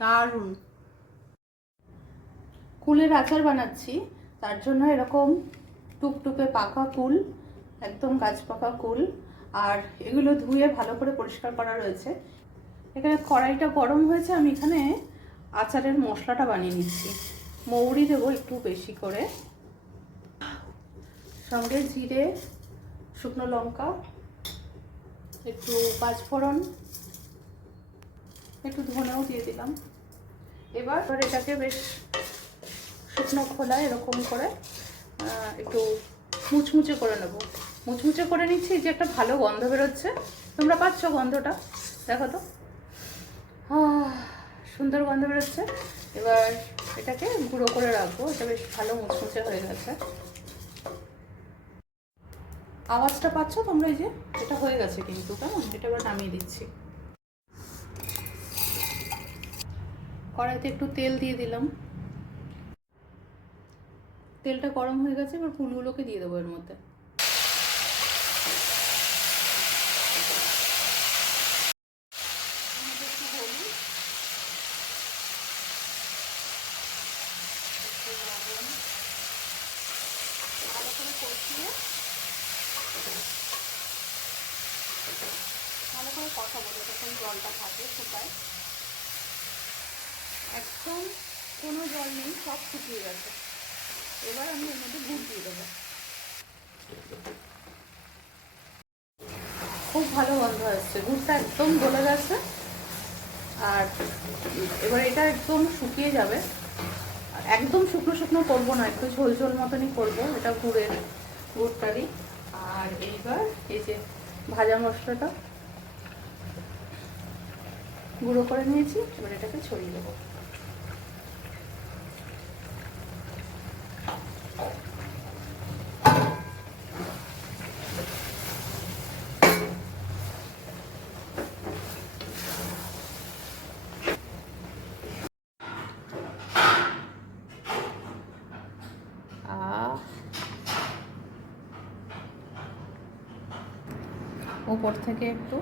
দারুণ। কুলের আচার বানাচ্ছি, তার জন্য এরকম টুপটুপে পাকা কুল, একদম গাছ পাকা কুল, আর এগুলো ধুয়ে ভালো করে পরিষ্কার করা রয়েছে। এখানে কড়াইটা গরম হয়েছে, আমি এখানে আচারের মশলাটা বানিয়ে নিচ্ছি। মৌরি দেবো একটু বেশি করে, সঙ্গে জিরে, শুকনো লঙ্কা, একটু পাঁচফোড়ন, একটু ধনেও দিয়ে দিলাম। এবার এটাকে বেশ শুকনো খোলায় এরকম করে একটু মুচমুচে করে নেব। মুচমুচে করে নিচ্ছি, যে একটা ভালো গন্ধ বেরোচ্ছে। তোমরা পাচ্ছ গন্ধটা? দেখো তো, সুন্দর গন্ধ বেরোচ্ছে। এবার এটাকে গুঁড়ো করে রাখবো, এটা বেশ ভালো মুচমুচে হয়ে গেছে। আওয়াজটা পাচ্ছ তোমরা? এই যে এটা হয়ে গেছে কিন্তু, কেমন? এটা এবার নামিয়ে দিচ্ছি। কড়াইতে একটু তেল দিয়ে দিলাম, তেলটা গরম হয়ে গেছে। এবার ফুলগুলোকে দিয়ে দেবো এর মধ্যে। ভালো করে কষিয়ে ভালো করে কথা বলে তখন জলটা থাকে, শুকায়। একদম কোনো জল নেই, সব শুকিয়ে গেছে। এবার আমি এর মধ্যে গুড় দিয়ে দেবো। খুব ভালো গন্ধ আসছে, গুড়টা একদম গলে গেছে। আর এবার এটা একদম শুকিয়ে যাবে। একদম শুকনো শুকনো করবো না, একটু ঝোল ঝোল মতনই করবো, এটা গুড়টারই। আর এইবার এই যে ভাজা মশলাটা গুঁড়ো করে নিয়েছি, এবার এটাকে ছড়িয়ে দেবো। উপর থেকে একটু